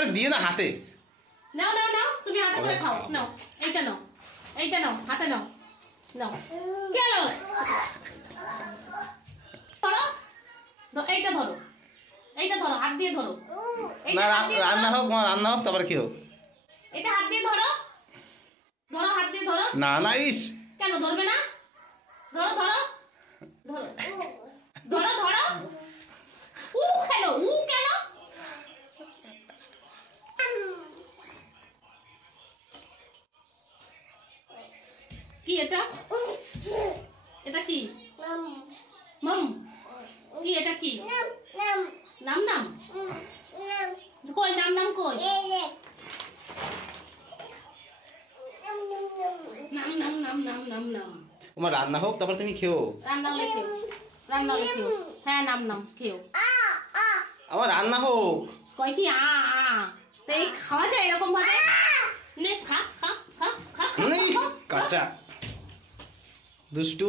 আরে দিয়ে না হাতে। নাও নাও নাও, তুমি হাতে করে খাও। নাও এইটা নাও, এইটা নাও, হাতে নাও। নাও গেল, ধরো এইটা ধরো, এইটা ধরো, হাত দিয়ে ধরো। না রান্না হোক, রান্না হোক তারপরে খেও। এটা হাত দিয়ে ধরো, ধরো হাত দিয়ে ধরো। না না, ইস কেন ধরবে না? ধরো ধরো ধরো ধরো ধরো। উ কেন, উ কেন? কি এটা? এটা কি? মাম কি এটা কি? নাম নাম কই, নাম নাম কই? নাম নাম নাম নাম নাম নাম। তোমার রান্না হোক তারপর তুমি খেও। রান্না হলে খেও, রান্না হলে খেও। হ্যাঁ নাম নাম খেও। আমার রান্না হোক। কয় কি আ আ? তো এই খাওয়া যায় এরকম ভাবে? নে খা খা খা খা খা। কাঁচা দুষ্টু।